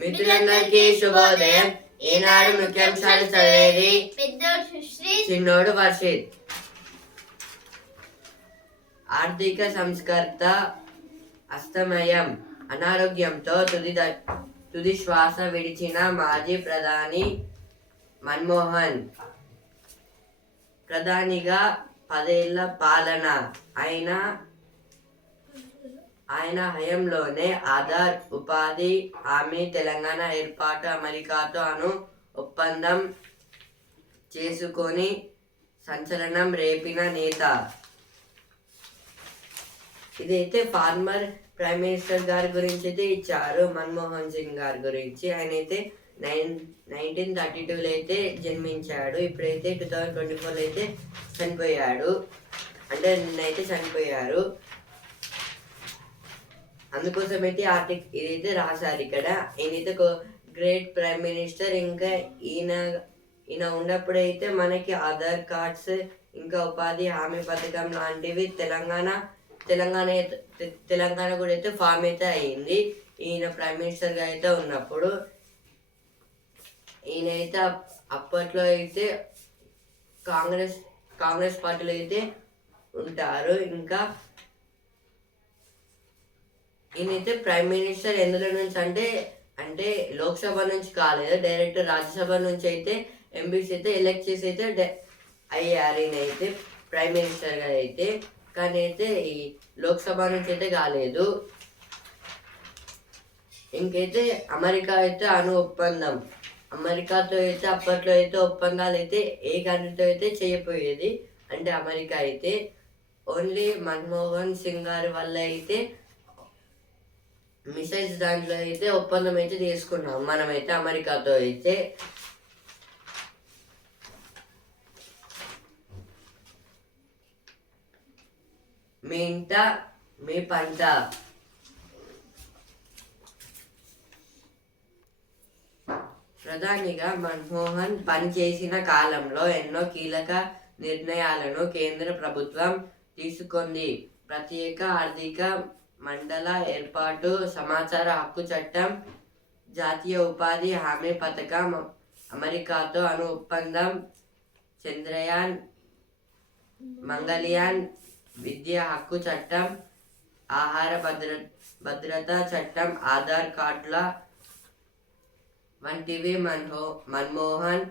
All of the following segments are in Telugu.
మిత్రులందరికీ శుభోదయం. ఈనాడు ముఖ్యాంశాలు చదివేది చిన్నోడు వర్షిత్. ఆర్థిక సంస్కర్త అస్తమయం. అనారోగ్యంతో తుది శ్వాస విడిచిన మాజీ ప్రధాని మన్మోహన్. ప్రధానిగా 10 ఏళ్ల పాలన. ఆయన హయాంలోనే ఆధార్, ఉపాధి హామీ, తెలంగాణ ఏర్పాటు, అమెరికాతో ఒప్పందం చేసుకొని సంచలనం రేపిన నేత. ఇదైతే ఫార్మర్ ప్రైమ్ మినిస్టర్ గారి గురించి అయితే ఇచ్చారు, మన్మోహన్ సింగ్ గారి గురించి. ఆయన అయితే 1932లో అయితే జన్మించాడు. ఇప్పుడైతే 2024లో అయితే చనిపోయాడు. అంటే నిన్నైతే చనిపోయారు. అందుకోసం అయితే ఇదైతే రాశారు ఇక్కడ. ఈయనైతే గ్రేట్ ప్రైమ్ మినిస్టర్. ఇంకా ఈయన ఉన్నప్పుడైతే మనకి ఆధార్ కార్డ్స్, ఇంకా ఉపాధి హామీ పథకం లాంటివి తెలంగాణ కూడా అయితే ఫామ్ అయితే అయ్యింది ఈయన ప్రైమ్ మినిస్టర్ గా అయితే ఉన్నప్పుడు. ఈయనైతే అప్పట్లో అయితే కాంగ్రెస్ పార్టీలో అయితే ఉంటారు. ఇంకా ఈయనైతే ప్రైమ్ మినిస్టర్ ఎందులో నుంచి అంటే లోక్సభ నుంచి కాలేదు, డైరెక్ట్ రాజ్యసభ నుంచి అయితే ఎంపీస్ అయితే ఎలక్ట్ చేసి అయితే అయ్యారు ఈయనైతే ప్రైమ్ మినిస్టర్ గా అయితే. కానీ అయితే ఈ లోక్సభ నుంచి అయితే కాలేదు. ఇంకైతే అమెరికా అయితే ఒప్పందం. అమెరికాతో అయితే అప్పట్లో అయితే ఒప్పందాలు అయితే ఏ కంట్రీతో అయితే చేయకపోయేది. అంటే అమెరికా అయితే ఓన్లీ మన్మోహన్ సింగ్ గారి వల్ల అయితే మిసైల్స్ దాంట్లో అయితే ఒప్పందం అయితే తీసుకున్నాం మనమైతే అమెరికాతో అయితే. మీ ఇంట మీ పంట. ప్రధానిగా మన్మోహన్ పనిచేసిన కాలంలో ఎన్నో కీలక నిర్ణయాలను కేంద్ర ప్రభుత్వం తీసుకుంది. ప్రత్యేక ఆర్థిక మండల ఏర్పాటు, సమాచార హక్కు చట్టం, జాతీయ ఉపాధి హామీ పథకం, అమెరికాతో ఒప్పందం, చంద్రయాన్, మంగళయాన్, విద్యా హక్కు చట్టం, ఆహార భద్రతా చట్టం, ఆధార్ కార్డుల వంటివి మన్మోహన్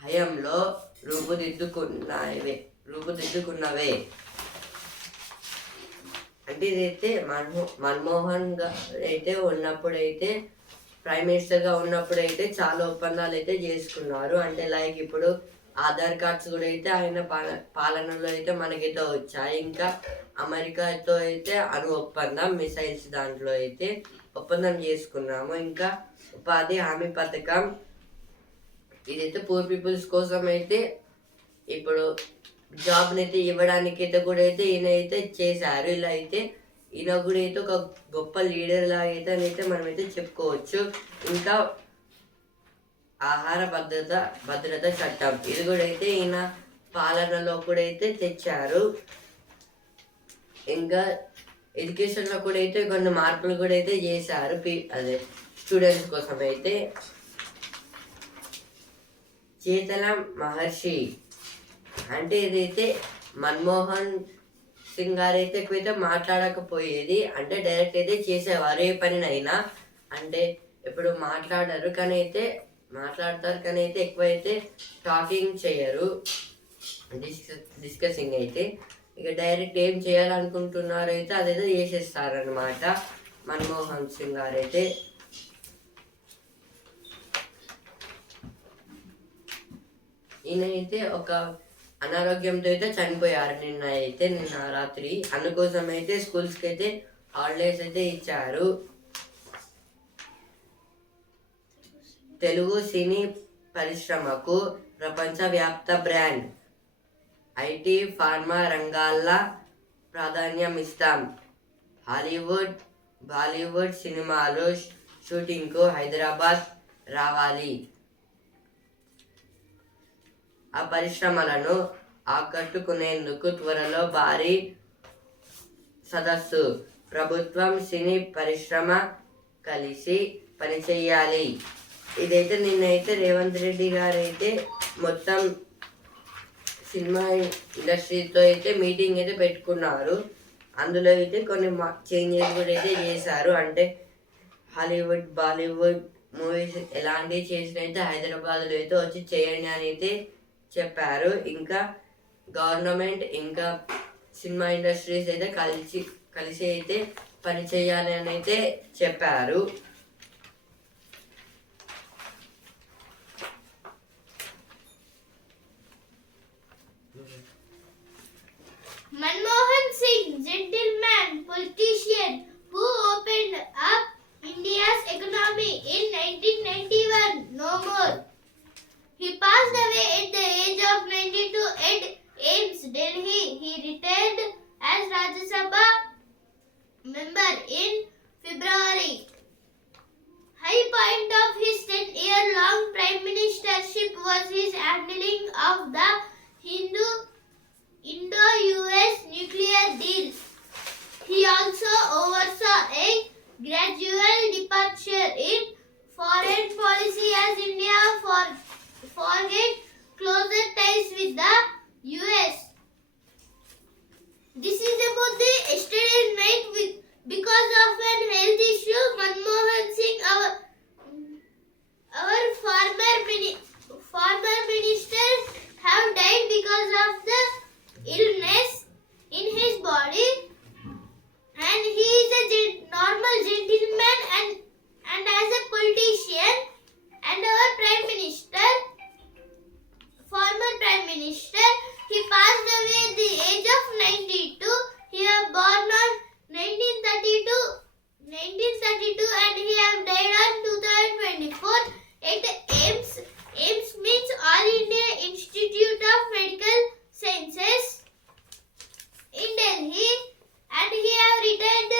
హయాంలో రూపుదిద్దుకున్నవే. అంటే ఇదైతే మన్మోహన్ అయితే ఉన్నప్పుడైతే ప్రైమ్ మినిస్టర్గా ఉన్నప్పుడైతే చాలా ఒప్పందాలు అయితే చేసుకున్నారు. అంటే లైక్ ఇప్పుడు ఆధార్ కార్డ్స్ కూడా అయితే ఆయన పాలనలో అయితే మనకైతే వచ్చాయి. ఇంకా అమెరికాతో అయితే ఒప్పందం, మిసైల్స్ దాంట్లో అయితే ఒప్పందం చేసుకున్నాము. ఇంకా ఉపాధి హామీ పథకం, ఇదైతే పూర్ పీపుల్స్ కోసం అయితే ఇప్పుడు జాబ్ని అయితే ఇవ్వడానికి అయితే కూడా అయితే ఈయన అయితే చేశారు. ఇలా అయితే ఈయన కూడా అయితే ఒక గొప్ప లీడర్ లాగా అయితే మనమైతే చెప్పుకోవచ్చు. ఇంకా ఆహార భద్రత చట్టం, ఇది కూడా అయితే ఈయన పాలనలో కూడా అయితే తెచ్చారు. ఇంకా ఎడ్యుకేషన్లో కూడా అయితే కొన్ని మార్పులు కూడా అయితే చేశారు అదే స్టూడెంట్స్ కోసం అయితే. చేతల మహర్షి. అంటే ఇదైతే మన్మోహన్ సింగ్ గారు అయితే ఎక్కువైతే మాట్లాడకపోయేది. అంటే డైరెక్ట్ అయితే చేసేవారు ఏ పనినైనా. అంటే ఇప్పుడు మాట్లాడతారు కానీ అయితే ఎక్కువైతే టాకింగ్ చేయరు, డిస్కసింగ్ అయితే. ఇక డైరెక్ట్ ఏం చేయాలనుకుంటున్నారో అయితే అదైతే చేసేస్తారనమాట మన్మోహన్ సింగ్ గారు అయితే. ఈయనైతే ఒక అనారోగ్యంతో అయితే చనిపోయారు నిన్న రాత్రి. అందుకోసం అయితే స్కూల్స్కి అయితే హాలిడేస్ అయితే ఇచ్చారు. తెలుగు సినీ పరిశ్రమకు ప్రపంచవ్యాప్త బ్రాండ్. ఐటీ, ఫార్మా రంగాల్లో ప్రాధాన్యం ఇస్తాం. బాలీవుడ్ సినిమాలు షూటింగ్కు హైదరాబాద్ రావాలి. ఆ పరిశ్రమలను ఆకట్టుకునేందుకు త్వరలో భారీ సదస్సు. ప్రభుత్వం, సినీ పరిశ్రమ కలిసి పనిచేయాలి. ఇదైతే నిన్నైతే రేవంత్ రెడ్డి గారు అయితే మొత్తం సినిమా ఇండస్ట్రీతో అయితే మీటింగ్ అయితే పెట్టుకున్నారు. అందులో అయితే కొన్ని చేంజెస్ కూడా అయితే చేశారు. అంటే హాలీవుడ్ బాలీవుడ్ మూవీస్ ఎలాంటివి చేసిన అయితే హైదరాబాద్లో అయితే వచ్చి చేయండి అని అయితే చెప్పారు. ఇంకా గవర్నమెంట్ ఇంకా సినిమా ఇండస్ట్రీస్ అయితే కలిసి అయితే పని చేయాలి అని అయితే చెప్పారు. Manmohan Singh, gentleman politician who opened up India's economy in 1991, no more. He passed away at the age of 92 at AIIMS, Delhi. He retired as Rajya Sabha member in February. High point of his 10-year-long prime ministership was his handling of the Indo-US nuclear deal. He also oversaw a gradual departure in foreign policy as India forget closer ties with the US. This is about the yesterday's night because of an health issue. Manmohan Singh, our former minister, have died because of the illness in his body, and he is a normal gentleman and as a politician and our former prime minister. He passed away at the age of 92. He was born on 1932 and he have died on 2024 at AIIMS. AIIMS means All India Institute of Medical Sciences in Delhi, and he have retired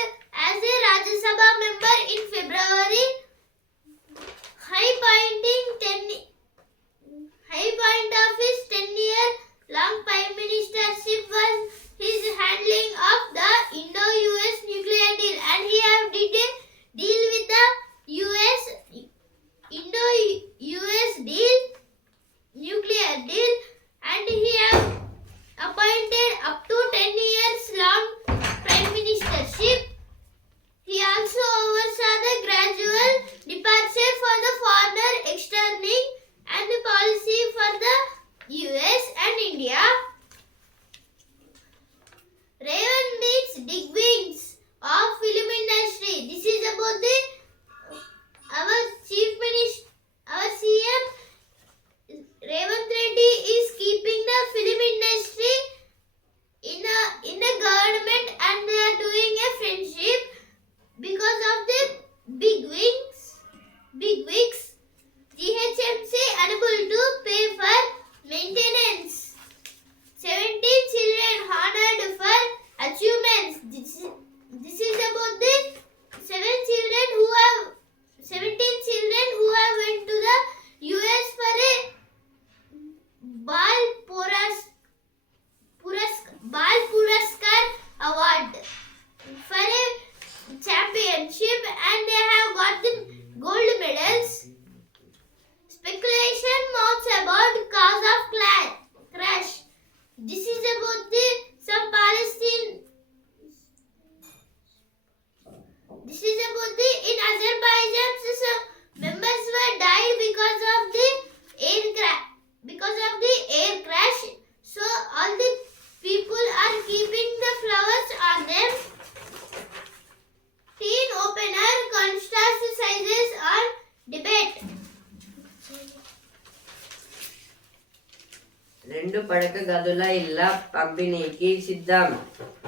as a Rajya Sabha member in February. High point of his 10-year-long prime ministership was his handling of the Indo-US nuclear deal, and he have did a deal with the Indo-US nuclear deal, and he have appointed up to 10 years long prime ministership. He also oversaw the gradual departure for the foreign external and policy for the US and India. Raven meets bigwigs of film industry. This is about our chief minister, our CM Revanth Reddy is keeping the film industry in the government, and they are doing a friendship because of the bigwigs. GHMC unable to pay for maintenance. 17 children honored for achievements. This is about the 17 children who have went to the US for a Bal Puraskar award for a championship, and they have got the gold medals. Speculation mounts about cause of crash. This is about some Palestine. This is about in Azerbaijan, some members were died because of the air crash. So all the people are keeping the flowers on them. Teen opener controversies on debate. రెండు పడక గదుల ఇళ్ల పంపిణీకి సిద్ధం.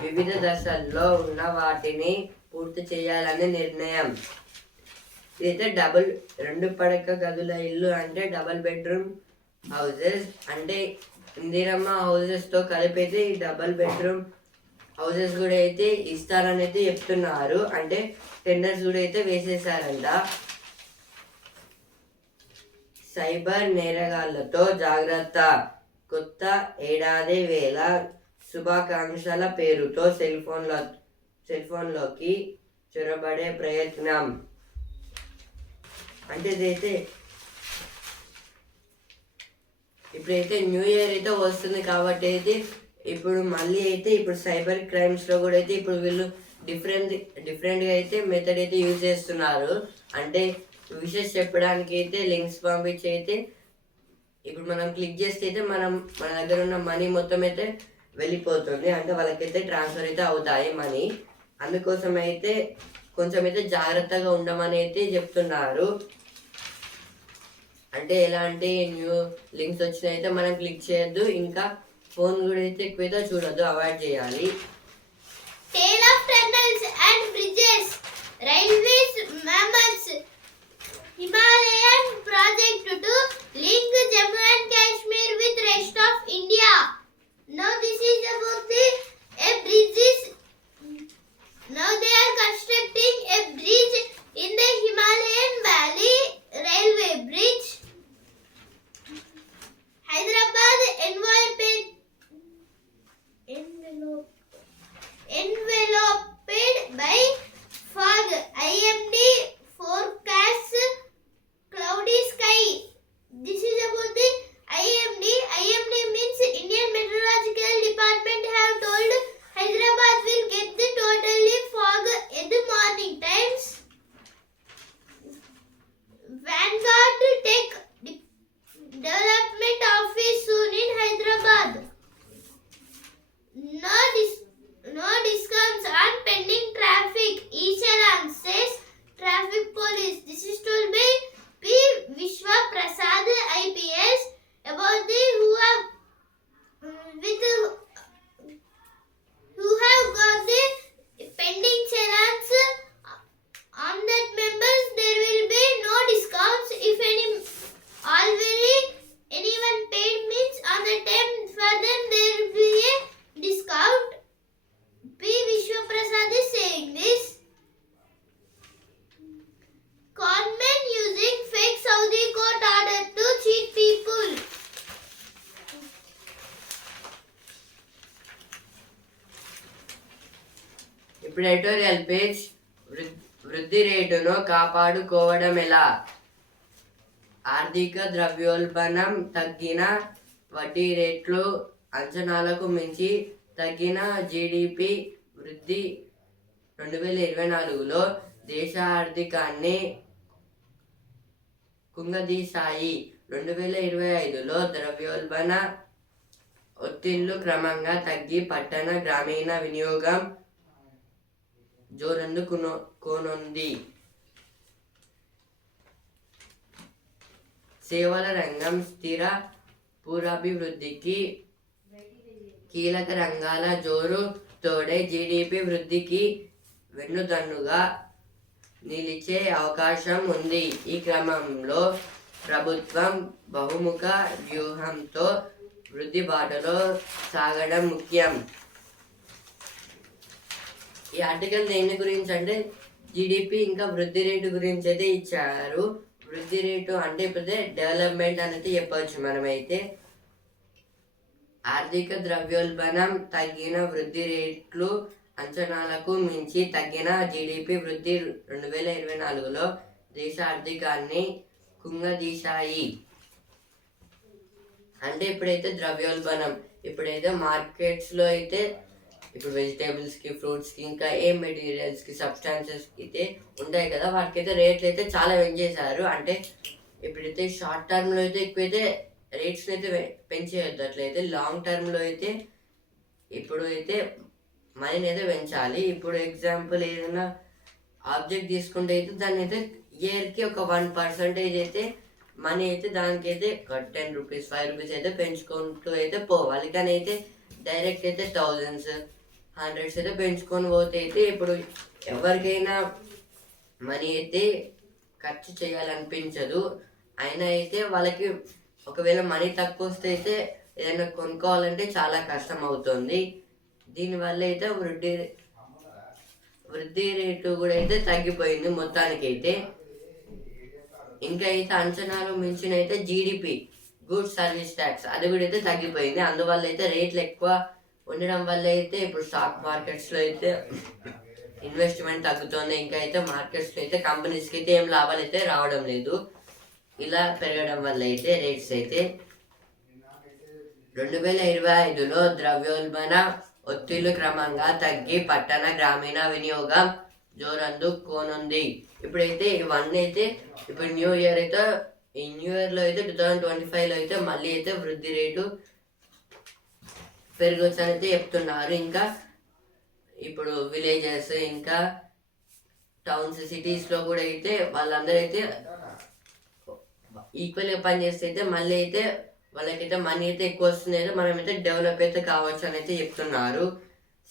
వివిధ దశల్లో ఉన్న వాటిని పూర్తి చేయాలనే నిర్ణయం. ఇదైతే రెండు పడక గదుల ఇల్లు అంటే డబుల్ బెడ్రూమ్ హౌసెస్, అంటే ఇందిరమ్మ హౌసెస్తో కలిపి అయితే ఈ డబుల్ బెడ్రూమ్ హౌసెస్ కూడా అయితే ఇస్తారని అయితే చెప్తున్నారు. అంటే టెండర్స్ కూడా అయితే వేసేసారంట. సైబర్ నేరగాళ్లతో జాగ్రత్త. కొత్త ఏడాది వేళ శుభాకాంక్షల పేరుతో సెల్ ఫోన్లోకి చొరబడే ప్రయత్నం. అంటే ఇదైతే ఇప్పుడైతే న్యూ ఇయర్ అయితే వస్తుంది కాబట్టి అయితే ఇప్పుడు మళ్ళీ అయితే ఇప్పుడు సైబర్ క్రైమ్స్లో కూడా అయితే ఇప్పుడు వీళ్ళు డిఫరెంట్గా అయితే మెథడ్ అయితే యూజ్ చేస్తున్నారు. అంటే విషెస్ చెప్పడానికి అయితే లింక్స్ పంపించి అయితే ఇప్పుడు మనం క్లిక్ చేస్తే అయితే మన దగ్గర ఉన్న మనీ మొత్తం అయితే వెళ్ళిపోతుంది. అంటే వాళ్ళకైతే ట్రాన్స్ఫర్ అయితే అవుతాయి మనీ. అందుకోసం అయితే కొంచెం అయితే జాగ్రత్తగా ఉండమని అయితే చెప్తున్నారు. అంటే ఎలాంటి న్యూ లింక్స్ వచ్చినా అయితే మనం క్లిక్ చేయొద్దు. ఇంకా ఫోన్ కూడా అయితే ఎక్కువైతే చూడొద్దు, అవాయిడ్ చేయాలి. Tale of tunnels and bridges. Railways mammoths Himalayan project to link Jammu and Kashmir with rest of India. Now this is about the a bridges. Now they are constructing a bridge in the Himalayan Valley railway bridge. Hyderabad enveloped by fog. IMD forecasts cloudy sky. This is about the IMD. IMD means Indian Meteorological Department have told Hyderabad will get the totally fog at the morning times. Vanguard Tech Development Office soon in Hyderabad. No discounts on pending traffic. E-challan says traffic police. This is told by P. Vishwa Prasad IPS about the who have got the pending challans. On that members there will be no discounts if any already anyone paid means on the time for them there will be a discount. P. Vishwa Prasad is saying this. Conmen using fake Saudi court order to cheat people. ఇప్పుడు ఎడిటోరియల్ పేజ్ వృద్ధి రేటును కాపాడుకోవడం ఎలా. ఆర్థిక ద్రవ్యోల్బణం తగ్గిన, వడ్డీ రేట్లు అంచనాలకు మించి తగ్గిన జీడిపి వృద్ధి 2024లో దేశ ఆర్థికాన్ని కుంగదీశాయి. 2025లో ద్రవ్యోల్బణ ఒత్తిళ్లు క్రమంగా తగ్గి పట్టణ గ్రామీణ వినియోగం జోరందుకోనుంది. సేవల రంగం స్థిర పురోభివృద్ధికి కీలక రంగాల జోరు తోడై జీడిపి వృద్ధికి వెన్నుదన్నుగా నిలిచే అవకాశం ఉంది. ఈ క్రమంలో ప్రభుత్వం బహుముఖ వ్యూహంతో వృద్ధి బాటలో సాగడం ముఖ్యం. ఈ ఆర్టికల్ దేని గురించి అంటే జీడిపి ఇంకా వృద్ధి రేటు గురించి అయితే ఇచ్చారు. వృద్ధి రేటు అంటే ఇప్పుడు డెవలప్మెంట్ అనేది చెప్పవచ్చు మనమైతే. ఆర్థిక ద్రవ్యోల్బణం తగ్గిన, వృద్ధి రేట్లు అంచనాలకు మించి తగ్గిన జీడిపి వృద్ధి 2024లో దేశ ఆర్థికాన్ని కుంగదీశాయి. అంటే ఇప్పుడైతే ద్రవ్యోల్బణం, ఇప్పుడైతే మార్కెట్స్లో అయితే ఇప్పుడు వెజిటేబుల్స్కి, ఫ్రూట్స్కి, ఇంకా ఏ మెటీరియల్స్కి, సబ్స్టాన్సెస్కి అయితే ఉంటాయి కదా, వాటికైతే రేట్లు అయితే చాలా పెంచేశారు. అంటే ఇప్పుడైతే షార్ట్ టర్మ్లో అయితే ఎక్కువైతే రేట్స్ని అయితే పెంచేయొద్దు. అట్లయితే లాంగ్ టర్మ్లో అయితే ఇప్పుడు అయితే మనీని అయితే పెంచాలి. ఇప్పుడు ఎగ్జాంపుల్ ఏదైనా ఆబ్జెక్ట్ తీసుకుంటే అయితే దాన్ని అయితే ఇయర్కి ఒక 1% అయితే మనీ అయితే దానికైతే 10 రూపీస్ 5 రూపీస్ అయితే పెంచుకుంటూ అయితే పోవాలి. కానీ అయితే డైరెక్ట్ అయితే థౌజండ్స్ 100s అయితే పెంచుకొని పోతే అయితే ఇప్పుడు ఎవరికైనా మనీ అయితే ఖర్చు చేయాలనిపించదు. అయినా అయితే వాళ్ళకి ఒకవేళ మనీ తక్కువ వస్తే అయితే ఏదైనా కొనుక్కోవాలంటే చాలా కష్టం అవుతుంది. దీనివల్ల అయితే వృద్ధి రేటు కూడా అయితే తగ్గిపోయింది మొత్తానికి అయితే. ఇంకా అయితే అంచనాలు మించిన అయితే జీడిపి, గుడ్ సర్వీస్ ట్యాక్స్, అది కూడా అయితే తగ్గిపోయింది. అందువల్ల అయితే రేట్లు ఎక్కువ ఉండడం వల్ల అయితే ఇప్పుడు స్టాక్ మార్కెట్స్లో అయితే ఇన్వెస్ట్మెంట్ తగ్గుతుంది. ఇంకా అయితే మార్కెట్స్లో అయితే కంపెనీస్కి అయితే ఏం లాభాలు అయితే రావడం లేదు. ఇలా పెరగడం వల్ల అయితే రేట్స్ అయితే 2025లో ద్రవ్యోల్బణ ఒత్తిళ్లు క్రమంగా తగ్గి పట్టణ గ్రామీణ వినియోగం జోరందుకోనుంది. ఇప్పుడైతే ఇవన్నీ అయితే ఇప్పుడు న్యూ ఇయర్ అయితే ఈ న్యూ ఇయర్లో అయితే 2025లో అయితే మళ్ళీ అయితే వృద్ధి రేటు పెరగచ్చు అని అయితే చెప్తున్నారు. ఇంకా ఇప్పుడు విలేజెస్ ఇంకా టౌన్స్ సిటీస్లో కూడా అయితే వాళ్ళందరూ అయితే ఈక్వల్గా పనిచేస్తే అయితే మళ్ళీ అయితే వాళ్ళకైతే మనీ అయితే ఎక్కువ వస్తుంది. అయితే మనమైతే డెవలప్ అయితే కావచ్చు అని అయితే చెప్తున్నారు.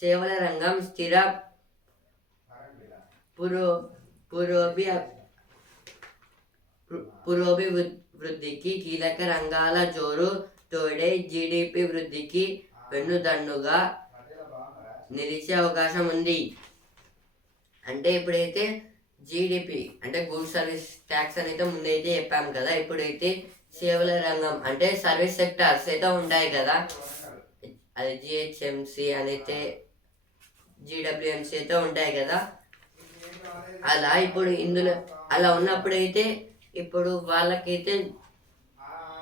సేవల రంగం స్థిర పురోభి వృద్ధికి కీలక రంగాల జోరు తోడే జీడిపి వృద్ధికి వెన్నుదన్నుగా నిలిచే అవకాశం ఉంది. అంటే ఇప్పుడైతే జీడిపి అంటే గుడ్ సర్వీస్ ట్యాక్స్ అని అయితే ముందైతే చెప్పాము కదా. ఇప్పుడైతే సేవల రంగం అంటే సర్వీస్ సెక్టార్స్ అయితే ఉంటాయి కదా, అది జిహెచ్ఎంసి అని అయితే జిడబ్ల్యూఎంసి అయితే ఉంటాయి కదా. అలా ఇప్పుడు ఇందులో అలా ఉన్నప్పుడైతే ఇప్పుడు వాళ్ళకైతే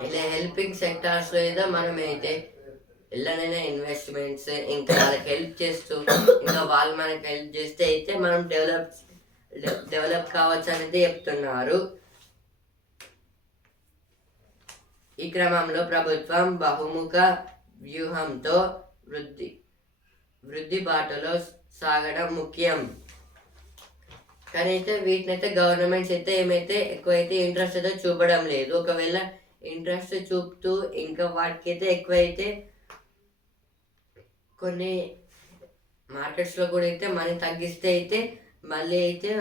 ఇలా హెల్పింగ్ సెక్టార్స్లో అయితే మనమైతే ఎల్లనైనా ఇన్వెస్ట్మెంట్స్ ఇంకా వాళ్ళకి హెల్ప్ చేస్తూ ఇంకా వాళ్ళు మనకి హెల్ప్ చేస్తే అయితే మనం డెవలప్ కావచ్చు అనేది చెప్తున్నారు. ఈ క్రమంలో ప్రభుత్వం బహుముఖ వ్యూహంతో వృద్ధి బాటలో సాగడం ముఖ్యం. కానీ అయితే వీటిని అయితే గవర్నమెంట్స్ అయితే ఏమైతే ఎక్కువైతే ఇంట్రెస్ట్ అయితే చూపడం లేదు. ఒకవేళ ఇంట్రెస్ట్ చూపుతూ ఇంకా వాటికైతే ఎక్కువైతే కొన్ని మార్కెట్స్లో కూడా అయితే మనీ తగ్గిస్తే అయితే మళ్ళీ అయితే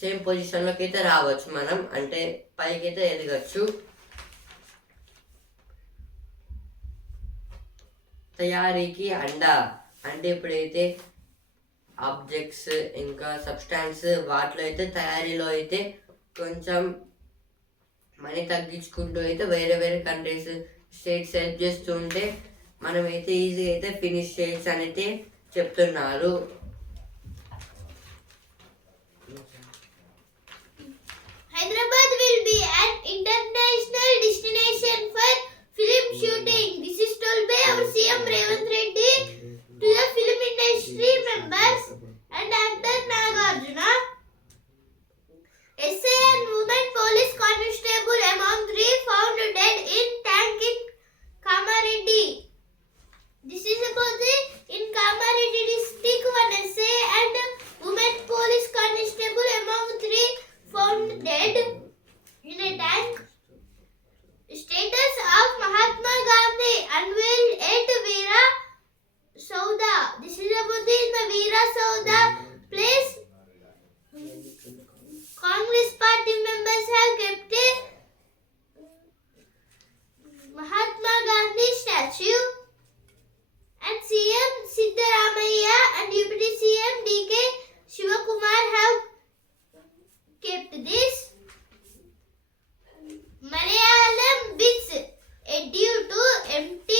సేమ్ పొజిషన్లోకి అయితే రావచ్చు, మనం అంటే పైకి అయితే ఎదగచ్చు. తయారీకి అండా అంటే ఇప్పుడైతే ఆబ్జెక్ట్స్ ఇంకా సబ్స్టాన్స్ వాటిలో అయితే తయారీలో అయితే కొంచెం మనీ తగ్గించుకుంటూ అయితే వేరే వేరే కంట్రీస్ స్టేట్స్ హెల్ప్ చేస్తూ ఉంటే మనమైతే ఈజీగా అయితే ఫినిష్ చేయొచ్చు అని అయితే చెప్తున్నారు. Hyderabad will be an international destination for film shooting. This is told by our CM Revanth Reddy to the film industry members and actor Nagarjuna. SA and women police constable among 3 found dead in tank in Kamareddy. This is about the in Kamareddy district, one SA and women police constable among 3 found dead in a tank. Status of Mahatma Gandhi unveiled at Veera Sauda. This is about the in the Veera Sauda place. Congress party members have kept a Mahatma Gandhi statue, and CM Siddaramaiah and Deputy CM DK Shivakumar have kept this. Malayalam bids a due to MT,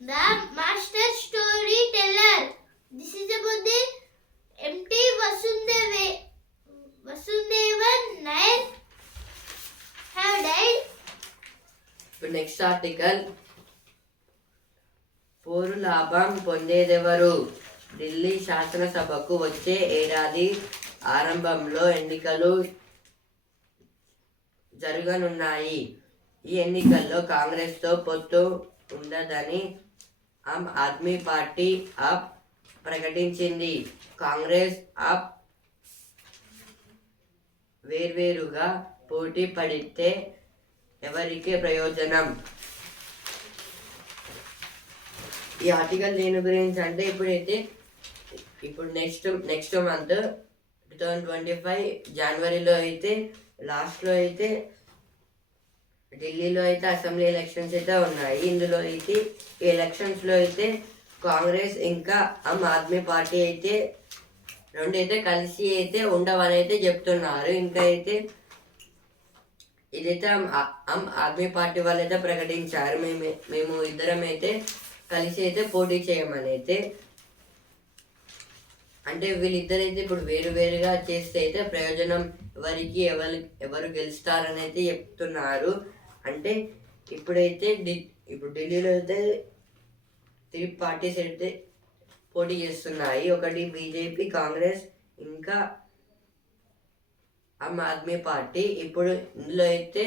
the master storyteller. This is about the MT Vasudevan Nair have died. ఇప్పుడు నెక్స్ట్ ఆర్టికల్, పోరు లాభం పొందేదెవరు? ఢిల్లీ శాసనసభకు వచ్చే ఏడాది ఆరంభంలో ఎన్నికలు జరగనున్నాయి. ఈ ఎన్నికల్లో కాంగ్రెస్తో పొత్తు ఉండదని ఆమ్ ఆద్మీ పార్టీ ఆప్ ప్రకటించింది. కాంగ్రెస్ ఆప్ వేర్వేరుగా పోటీ పడితే ఎవరికి ప్రయోజనం? ఈ ఆర్టికల్ దేని గురించి అంటే ఇప్పుడు నెక్స్ట్ మంత్ 2025 జనవరిలో అయితే లాస్ట్లో అయితే ఢిల్లీలో అయితే అసెంబ్లీ ఎలక్షన్స్ అయితే ఉన్నాయి. ఇందులో అయితే ఈ ఎలక్షన్స్లో అయితే కాంగ్రెస్ ఇంకా ఆమ్ ఆద్మీ పార్టీ అయితే రెండు అయితే కలిసి అయితే ఉండవని అయితే చెప్తున్నారు. ఇంకా అయితే ఇదైతే ఆమ్ ఆద్మీ పార్టీ వాళ్ళు అయితే ప్రకటించారు, మేము ఇద్దరం అయితే కలిసి అయితే పోటీ చేయమని అయితే. అంటే వీళ్ళిద్దరైతే ఇప్పుడు వేరువేరుగా చేస్తే అయితే ప్రయోజనం ఎవరికి ఎవరు గెలుస్తారని అయితే చెప్తున్నారు. అంటే ఇప్పుడైతే ఇప్పుడు ఢిల్లీలో అయితే 3 పార్టీస్ అయితే పోటీ చేస్తున్నాయి. ఒకటి బీజేపీ, కాంగ్రెస్, ఇంకా ఆమ్ ఆద్మీ పార్టీ. ఇప్పుడు ఇందులో అయితే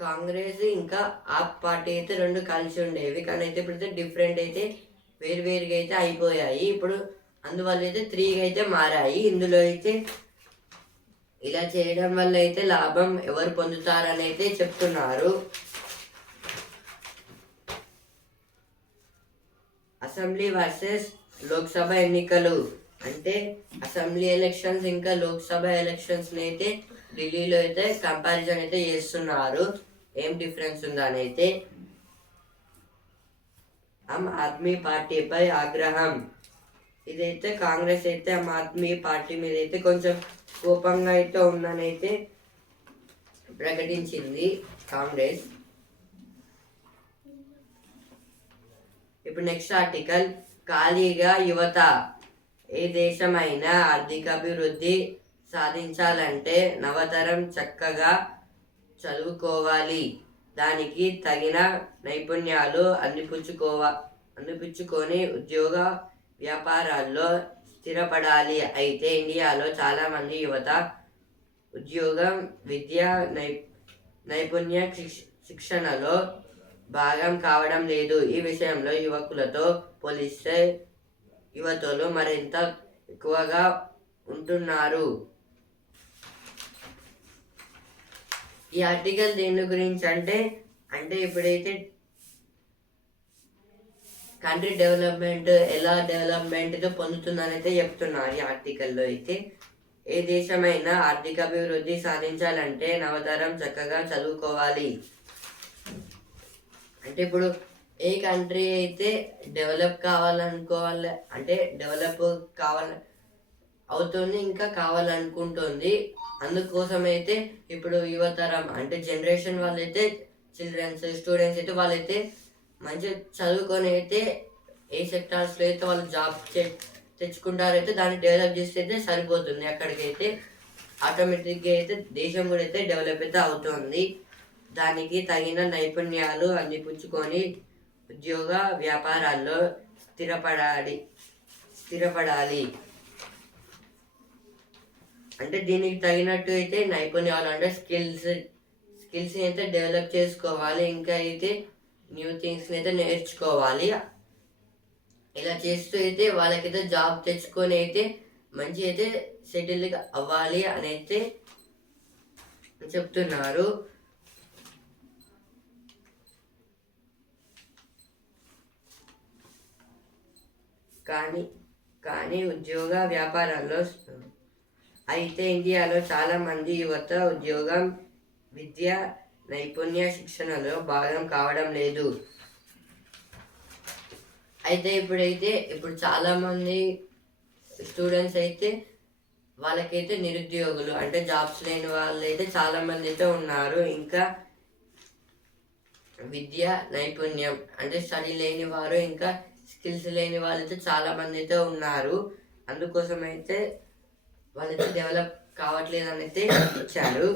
కాంగ్రెస్ ఇంకా ఆప్ పార్టీ అయితే రెండు కలిసి ఉండేవి, కానీ అయితే ఇప్పుడైతే డిఫరెంట్ అయితే వేరువేరుగా అయితే అయిపోయాయి. ఇప్పుడు అందువల్ల అయితే 3గా అయితే మారాయి. ఇందులో అయితే ఇలా చేయడం వల్ల అయితే లాభం ఎవరు పొందుతారని అయితే చెప్తున్నారు. అసెంబ్లీ వర్సెస్ లోక్సభ ఎన్నికలు. అంటే అసెంబ్లీ ఎలక్షన్స్ ఇంకా లోక్సభ ఎలక్షన్స్ అయితే ఢిల్లీలో అయితే కంపారిజన్ అయితే చేస్తున్నారు, ఏం డిఫరెన్స్ ఉందని అయితే. ఆమ్ ఆద్మీ పార్టీపై ఆగ్రహం. ఇదైతే కాంగ్రెస్ అయితే ఆమ్ ఆద్మీ పార్టీ మీద అయితే కొంచెం కోపంగా అయితే ఉందని అయితే ప్రకటించింది కాంగ్రెస్. ఇప్పుడు నెక్స్ట్ ఆర్టికల్, ఖాళీగా యువత. ఏ దేశమైనా ఆర్థికాభివృద్ధి సాధించాలంటే నవతరం చక్కగా చదువుకోవాలి, దానికి తగిన నైపుణ్యాలు అందిపుచ్చుకొని ఉద్యోగ వ్యాపారాల్లో స్థిరపడాలి. అయితే ఇండియాలో చాలామంది యువత ఉద్యోగం, విద్య, నైపుణ్య శిక్షణలో భాగం కావడం లేదు. ఈ విషయంలో యువకులతో పోలిస్తే యువతులు మరింత ఎక్కువగా ఉంటున్నారు. ఈ ఆర్టికల్ దేని గురించి అంటే ఇప్పుడైతే కంట్రీ డెవలప్మెంట్ ఎలా డెవలప్మెంట్ పొందుతుందని అయితే చెప్తున్నారు ఈ ఆర్టికల్లో అయితే. ఏ దేశమైనా ఆర్థిక అభివృద్ధి సాధించాలంటే నవతరం చక్కగా చదువుకోవాలి. అంటే ఇప్పుడు ఏ కంట్రీ అయితే డెవలప్ కావాలనుకోవాలి, అంటే డెవలప్ అవుతుంది, ఇంకా కావాలనుకుంటుంది. అందుకోసం అయితే ఇప్పుడు యువతరం అంటే జనరేషన్ వాళ్ళైతే చిల్డ్రన్స్, స్టూడెంట్స్ అయితే వాళ్ళైతే మంచిగా చదువుకొని అయితే ఏ సెక్టార్స్లో అయితే వాళ్ళు జాబ్ తెచ్చుకుంటారో అయితే దాన్ని డెవలప్ చేస్తే అయితే సరిపోతుంది. అక్కడికైతే ఆటోమేటిక్గా అయితే దేశం కూడా అయితే డెవలప్ అయితే అవుతుంది. దానికి తగిన నైపుణ్యాలు అందిపుచ్చుకొని ఉద్యోగ వ్యాపారాల్లో స్థిరపడాలి. అంటే దీనికి తగినట్టు అయితే నైపుణ్యాలు అంటే స్కిల్స్ అయితే డెవలప్ చేసుకోవాలి, ఇంకా అయితే న్యూ థింగ్స్ని అయితే నేర్చుకోవాలి. ఇలా చేస్తూ అయితే వాళ్ళకైతే జాబ్ తెచ్చుకొని అయితే మంచి అయితే సెటిల్ అవ్వాలి అని అయితే చెప్తున్నారు. కానీ ఉద్యోగ వ్యాపారాల్లో అయితే ఇండియాలో చాలామంది యువత ఉద్యోగం, విద్య, నైపుణ్య శిక్షణలో భాగం కావడం లేదు. అయితే ఇప్పుడు చాలామంది స్టూడెంట్స్ అయితే వాళ్ళకైతే నిరుద్యోగులు అంటే జాబ్స్ లేని వాళ్ళు అయితే చాలామంది అయితే ఉన్నారు. ఇంకా విద్య, నైపుణ్యం అంటే స్టడీ లేని వారు, ఇంకా స్కిల్స్ లేని వాళ్ళు అయితే చాలామంది అయితే ఉన్నారు. అందుకోసం అయితే వాళ్ళైతే డెవలప్ కావట్లేదని అయితే ఇచ్చారు.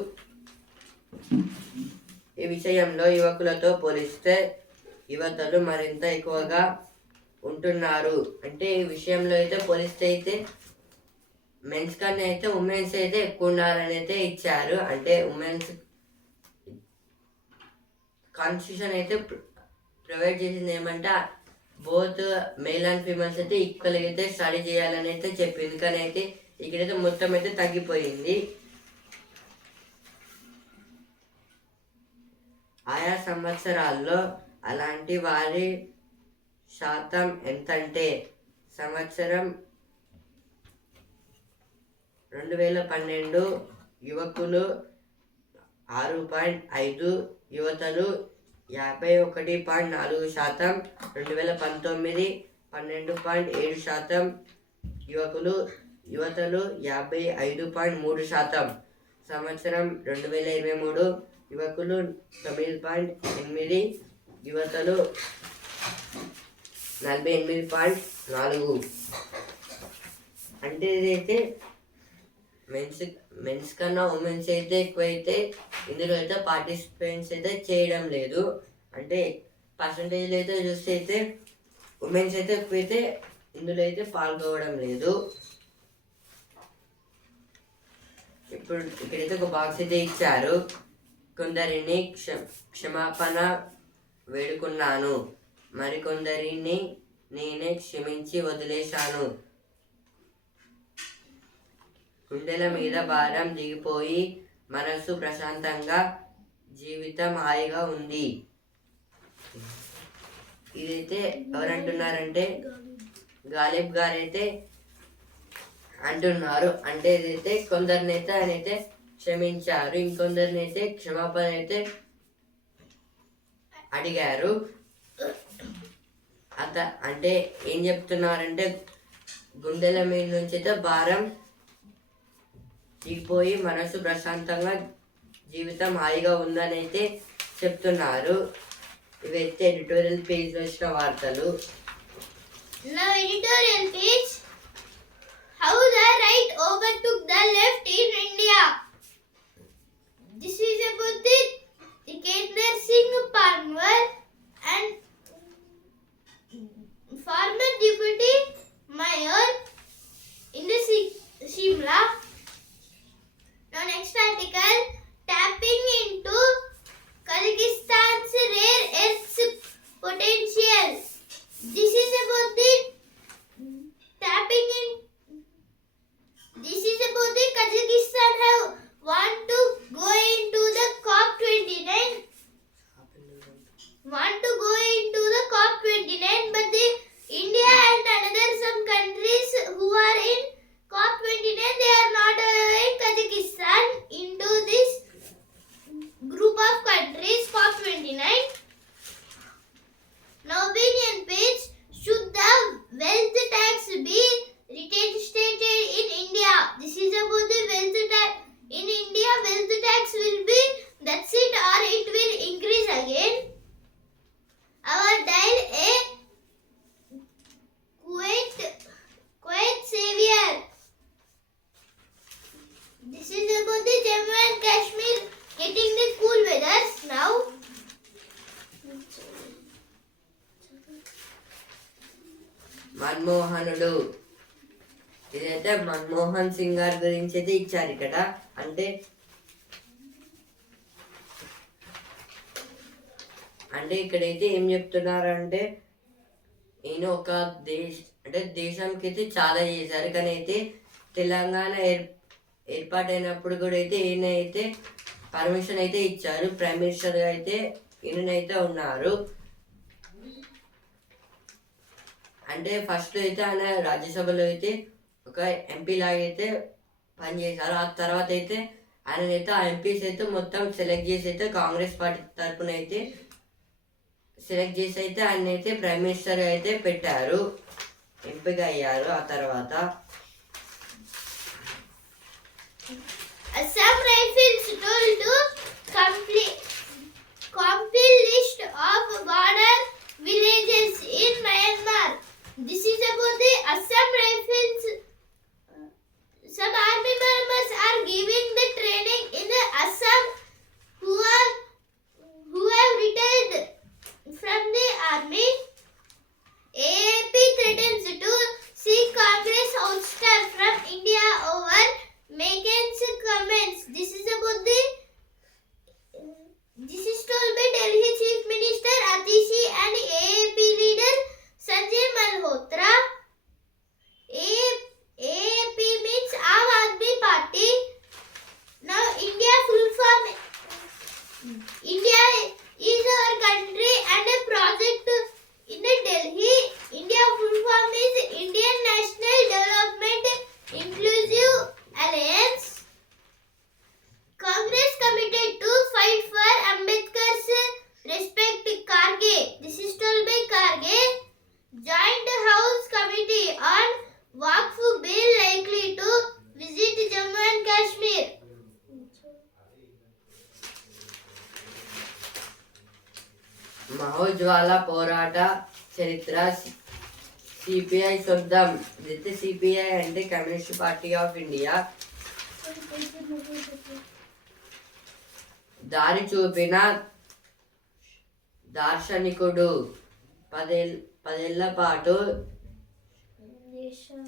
ఈ విషయంలో యువకులతో పోలిస్తే యువతలు మరింత ఎక్కువగా ఉంటున్నారు. అంటే ఈ విషయంలో అయితే పోలిస్తే అయితే మెన్స్ కన్నా అయితే ఉమెన్స్ అయితే ఎక్కువ ఉండాలని అయితే ఇచ్చారు. అంటే ఉమెన్స్ కాన్స్టిట్యూషన్ అయితే ప్రొవైడ్ చేసింది ఏమంటే బోత్ మేల్ అండ్ ఫీమేల్స్ అయితే ఈక్వల్గా అయితే స్టడీ చేయాలని అయితే చెప్పింది, కానీ అయితే ఇక్కడైతే మొత్తం అయితే తగ్గిపోయింది. ఆయా సంవత్సరాల్లో అలాంటి వారి శాతం ఎంతంటే సంవత్సరం 2012 యువకులు 6.5, యువతలు 51.4%, 2019 12.7%, యువతలు 55.3%, సంవత్సరం 2023 యువకులు 9.8, యువతలు 48.4. అంటే ఇదైతే మెన్స్ మెన్స్ కన్నా ఉమెన్స్ అయితే ఎక్కువైతే ఇందులో అయితే పార్టిసిపేట్స్ అయితే చేయడం లేదు. అంటే పర్సంటేజ్లో అయితే చూస్తే అయితే ఉమెన్స్ అయితే ఎక్కువైతే ఇందులో అయితే పాల్గొనడం లేదు. ఇప్పుడు ఇక్కడైతే ఒక బాక్స్ అయితే ఇచ్చారు. కొందరిని క్షమాపణ వేడుకున్నాను, మరికొందరిని నేనే క్షమించి వదిలేశాను. గుండెల మీద భారం దిగిపోయి మనసు ప్రశాంతంగా, జీవితం హాయిగా ఉంది. ఇదైతే ఎవరంటున్నారంటే గాలిబ్ గారైతే అంటున్నారు. అంటే ఇదైతే కొందరినైతే ఆయన అయితే క్షమించారు, ఇంకొందరినైతే క్షమాపణ అయితే అడిగారు. అంటే ఏం చెప్తున్నారంటే గుండెల మీద నుంచి అయితే భారం దిగిపోయి మనసు ప్రశాంతంగా, జీవితం హాయిగా ఉందని అయితే చెప్తున్నారు. ఇవైతే ఎడిటోరియల్ పేజ్లో వచ్చిన వార్తలు. Now editorial page. How the right overtook the left in India. This is about the Tikender Singh Panwar and former deputy mayor in the Shimla. Now next article, tapping into Kazakhstan's rare earths potential. This is about the tapping in. This is about the Kazakhstan have want to go into the COP29. Want to go into the COP29, but the India and another some countries who are in COP29, they are not allowing Kazakhstan into this group of countries COP29. Now opinion page, should the wealth tax be reinstated in India? This is about the wealth tax. In India, wealth tax will be, that's it, or it will increase again. Our dial a Kuwait savior. This is about the Jammu and Kashmir getting the cool weathers now. మన్మోహనుడు. ఇదైతే మన్మోహన్ సింగ్ గారి గురించి అయితే ఇచ్చారు ఇక్కడ. అంటే ఇక్కడైతే ఏం చెప్తున్నారంటే ఈయన ఒక దేశానికి అయితే చాలా చేశారు, కానీ అయితే తెలంగాణ ఏర్పాటైనప్పుడు కూడా అయితే ఈయన అయితే పర్మిషన్ అయితే ఇచ్చారు. ప్రైమ్ మినిస్టర్గా అయితే ఈయనైతే ఉన్నారు. అంటే ఫస్ట్ అయితే ఆయన రాజ్యసభలో అయితే ఒక ఎంపీ లాగా అయితే పనిచేశారు. ఆ తర్వాత అయితే ఆయనైతే ఆ ఎంపీస్ అయితే మొత్తం సెలెక్ట్ చేసి అయితే కాంగ్రెస్ పార్టీ తరఫున అయితే సెలెక్ట్ చేసి అయితే ఆయన అయితే ప్రైమ్ మినిస్టర్ అయితే పెట్టారు, ఎంపీగా అయ్యారు. ఆ తర్వాత Assam Rifles told to complete list of border villages in Myanmar. This is about the Assam Rifles. Some army members are giving the training in the Assam who have retired from the army. AAP threatens to see Congress ouster from India over Megan's comments. This is told by Delhi Chief Minister Atishi and AAP leader Sanjay Malhotra. AAP means Aam Aadmi Party. Now India full form. India is our country and a project in the Delhi. India full form is Indian National Development Inclusive Alliance. Congress committed to fight for Ambedkar's respect. Karge. This is told by Karge. Joint House Committee on Waqf Bill likely to visit Jammu and Kashmir. మహోజ్వాల పోరాట చరిత్ర సిపిఐ చూద్దాం. ఇదైతే సిపిఐ అంటే కమ్యూనిస్ట్ పార్టీ ఆఫ్ ఇండియా. దారి చూపిన దార్శనికుడు. పదేళ్ల పాటు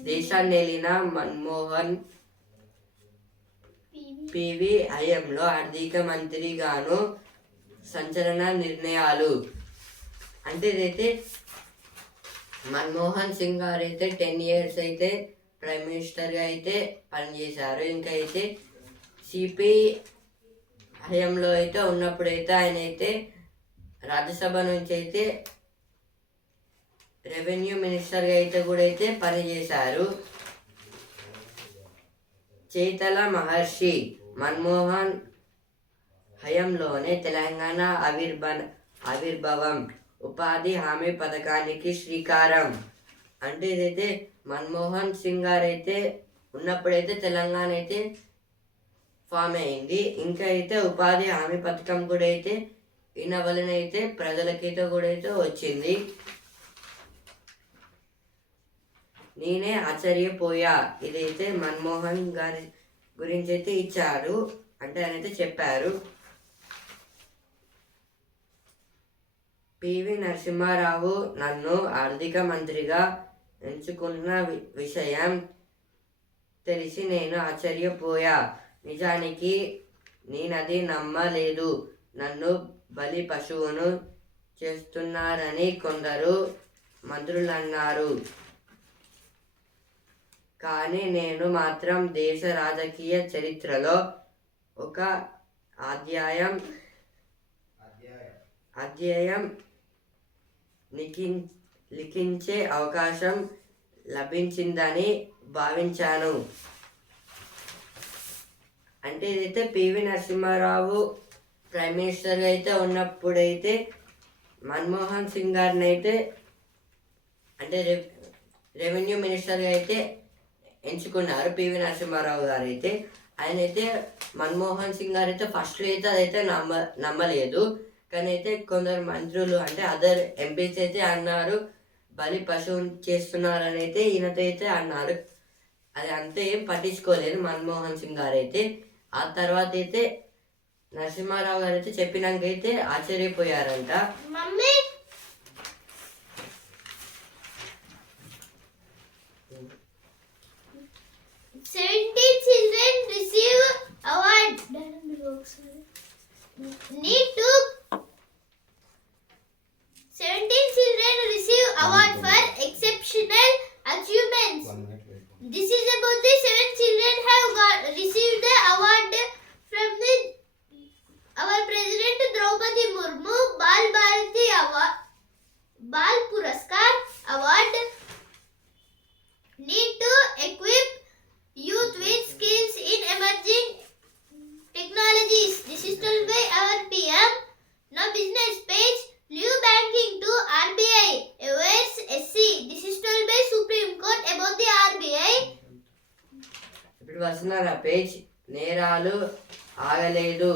దేశాన్ని ఏలిన మన్మోహన్ పివి హయాంలో ఆర్థిక మంత్రిగాను సంచలన నిర్ణయాలు. అంటే ఇదైతే మన్మోహన్ సింగ్ గారు అయితే 10 years అయితే ప్రైమ్ మినిస్టర్గా అయితే పనిచేశారు. ఇంకా అయితే సిపి హయాంలో అయితే ఉన్నప్పుడైతే ఆయన అయితే రాజ్యసభ నుంచి అయితే రెవెన్యూ మినిస్టర్గా అయితే కూడా అయితే పనిచేశారు. చైతల మహర్షి. మన్మోహన్ హయాంలోనే తెలంగాణ ఆవిర్భావం ఉపాధి హామీ పథకానికి శ్రీకారం. అంటే ఇదైతే మన్మోహన్ సింగ్ గారు అయితే ఉన్నప్పుడైతే తెలంగాణ అయితే ఫామ్ అయింది. ఇంకా అయితే ఉపాధి హామీ పథకం కూడా అయితే ఈయన వలన అయితే ప్రజలకైతే కూడా అయితే వచ్చింది. నేనే ఆశ్చర్యపోయా. ఇదైతే మన్మోహన్ గారి గురించి అయితే ఇచ్చారు, అంటే ఆయన అయితే చెప్పారు. పివి నరసింహారావు నన్ను ఆర్థిక మంత్రిగా ఎంచుకున్న విషయం తెలిసి నేను ఆశ్చర్యపోయా. నిజానికి నేనది నమ్మలేదు. నన్ను బలి పశువును చేస్తున్నారని కొందరు మంత్రులు అన్నారు. కానీ నేను మాత్రం దేశ రాజకీయ చరిత్రలో ఒక అధ్యాయం లిఖించే అవకాశం లభించిందని భావించాను. అంటే ఇదైతే పివి నరసింహారావు ప్రైమ్ మినిస్టర్గా అయితే ఉన్నప్పుడైతే మన్మోహన్ సింగ్ గారిని అయితే అంటే రెవెన్యూ మినిస్టర్గా అయితే ఎంచుకున్నారు పివి నరసింహారావు గారు అయితే. ఆయన అయితే మన్మోహన్ సింగ్ గారు అయితే ఫస్ట్లో అయితే అదైతే నమ్మలేదు. కానీ అయితే కొందరు మంత్రులు అంటే అదర్ ఎంపీస్ అయితే అన్నారు బలి పశువు చేస్తున్నారని అయితే ఈయనతో అయితే అన్నారు. అది అంతే ఏం పట్టించుకోలేదు మన్మోహన్ సింగ్ గారు అయితే. ఆ తర్వాత అయితే నరసింహారావు గారు అయితే చెప్పినాక అయితే ఆశ్చర్యపోయారంట. 17 children receive award. Need to 17 children receive award for exceptional achievements. This is about the 7 children have received the award from our President Draupadi Murmu Bal Bharati Award, Bal Puraskar Award. Need to equip youth with skills in emerging technologies. This is told by our PM. Now business page. Leave banking to RBI. Awares SC. This is told by Supreme Court about the RBI. ఇప్పుడు వస్తున్నారు ఆ పేజ్. నేరాలు ఆగలేదు,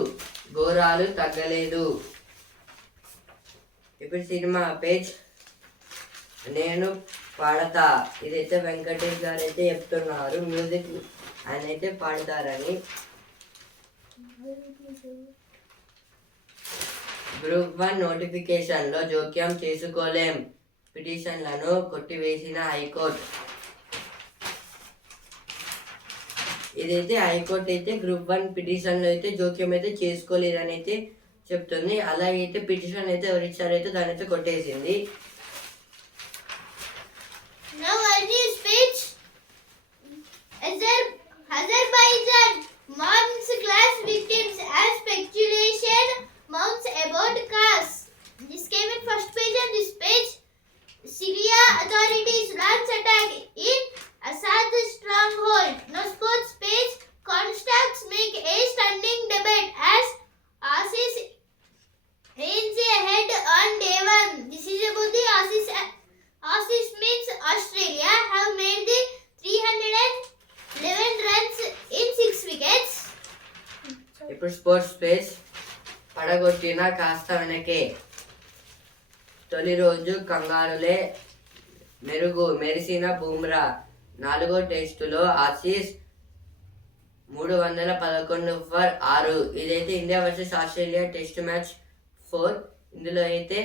ఘోరాలు తగ్గలేదు. ఇప్పుడు సినిమా పేజ్. నేను పాడతా. ఇదైతే వెంకటేష్ గారు అయితే చెప్తున్నారు. మ్యూజిక్ ఆయన అయితే పాడతారని. గ్రూప్ 1 నోటిఫికేషన్లో జోక్యం చేసుకోలేం. పిటిషన్లను కొట్టివేసిన హైకోర్టు. ఇదైతే హైకోర్టు అయితే గ్రూప్ 1 పిటిషన్లో అయితే జోక్యం అయితే చేసుకోలేదని అయితే చెప్తుంది. అలాగైతే పిటిషన్ అయితే ఎవరు ఇచ్చారైతే దాని అయితే కొట్టేసింది. Now our news page. Azerbaijan mourns class victims as speculation mounts about cars. This came in first page on this page. Syria authorities launch attack in Assad stronghold. Now sports page. Constructs make a stunning debate as Assis aims ahead on day 1. This is about the Assis means Australia have made the 311 runs in 6 wickets. ఇప్పుడు స్పోర్ట్స్ పేజ్. పడగొట్టిన కాస్త వెనకే. తొలి రోజు కంగారులే మెరిసిన బుమ్రా 4వ టెస్టులో ఆసీస్ 311 ఫర్ 6. ఇదైతే India versus Australia test match 4. ఇందులో అయితే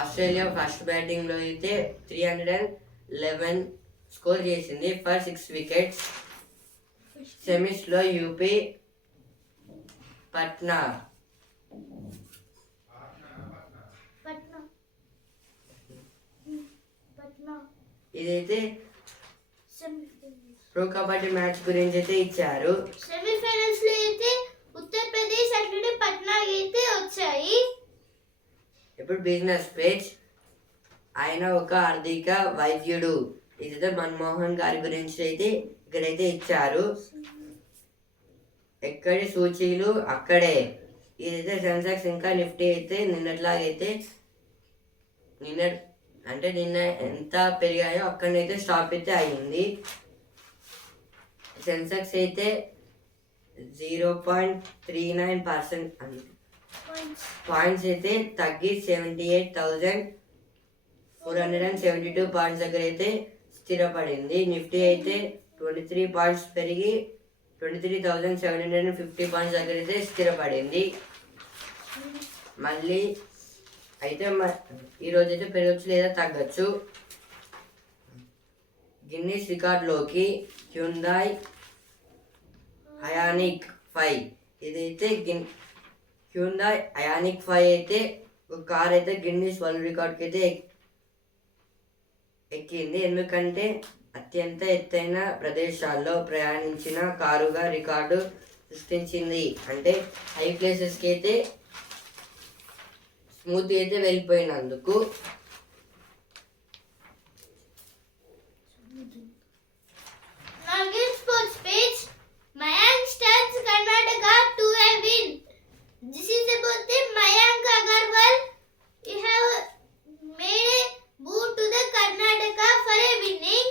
ఆస్ట్రేలియా ఫస్ట్ బ్యాటింగ్లో అయితే 311 స్కోర్ చేసింది ఫర్ 6 వికెట్స్. సెమీస్లో యూపీ పట్నా ఇదైతే ప్రో కబడ్డీ మ్యాచ్ గురించి అయితే ఇచ్చారు. సెమీఫైనల్స్ లో అయితే ఉత్తరప్రదేశ్ అట్లనే పట్నా అయితే వచ్చాయి. ఇప్పుడు బిజినెస్ పేజ్. ఆయన ఒక ఆర్థిక వైద్యుడు. ఇదైతే మన్మోహన్ గారి గురించి అయితే ఇక్కడైతే ఇచ్చారు. ఎక్కడి సూచీలు అక్కడే. ఇదైతే సెన్సెక్స్ ఇంకా నిఫ్టీ అయితే నిన్నట్లాగైతే నిన్న ఎంత పెరిగాయో అక్కడైతే స్టాప్ అయితే అయ్యింది. సెన్సెక్స్ అయితే 0.39% పాయింట్స్ అయితే తగ్గి 78,472 పాయింట్స్ దగ్గర అయితే స్థిరపడింది. నిఫ్టీ అయితే 23 పాయింట్స్ పెరిగి 23,750 పాయింట్స్ దగ్గర అయితే స్థిరపడింది. మళ్ళీ అయితే ఈరోజు అయితే పెరగచ్చు లేదా తగ్గచ్చు. గిన్నీస్ రికార్డులోకి హ్యుందాయ్ అయానిక్ 5. ఇదైతే హ్యుందాయ్ అయానిక్ 5 అయితే ఒక కార్ అయితే గిన్నీస్ వరల్డ్ రికార్డ్కి అయితే ఎక్కింది. ఎందుకంటే అత్యంత ఎత్తైన ప్రదేశాల్లో ప్రయాణించిన కారుగా రికార్డు సృష్టించింది. అంటే హై ప్లేసెస్కి అయితే స్మూత్ అయితే వెళ్ళిపోయినందుకు. Again sports page. Mayank stands Karnataka to a win. This is about the Mayank Agarwal. He have made a move to the Karnataka for a winning.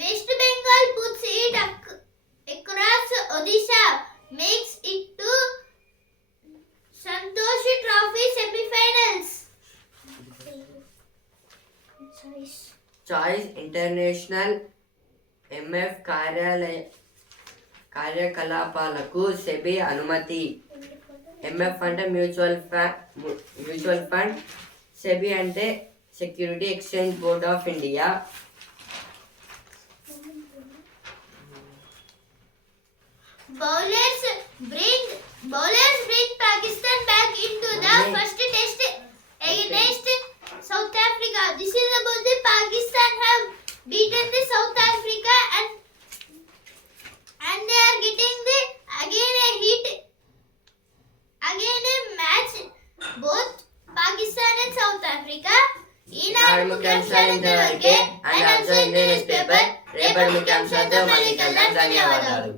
West Bengal puts it across Odisha, makes it to Santosh Trophy semi-finals. Choice international MF కార్యకలాపాలకు సెబీ అనుమతి. ఎంఎఫ్ అంటే మ్యూచువల్ ఫండ్, సెబీ అంటే security exchange board of India. Bowlers bring Pakistan back into the first test against South Africa. This is about the Pakistan have beaten the South Africa and they are getting the again a match both Pakistan and South Africa. ఈనాడు ముఖ్యాంశాలు ఇంతవరకే. And also in the newspaper. రేపటి ముఖ్యాంశాలతో మళ్ళీ కలుద్దాం. ధన్యవాదాలు.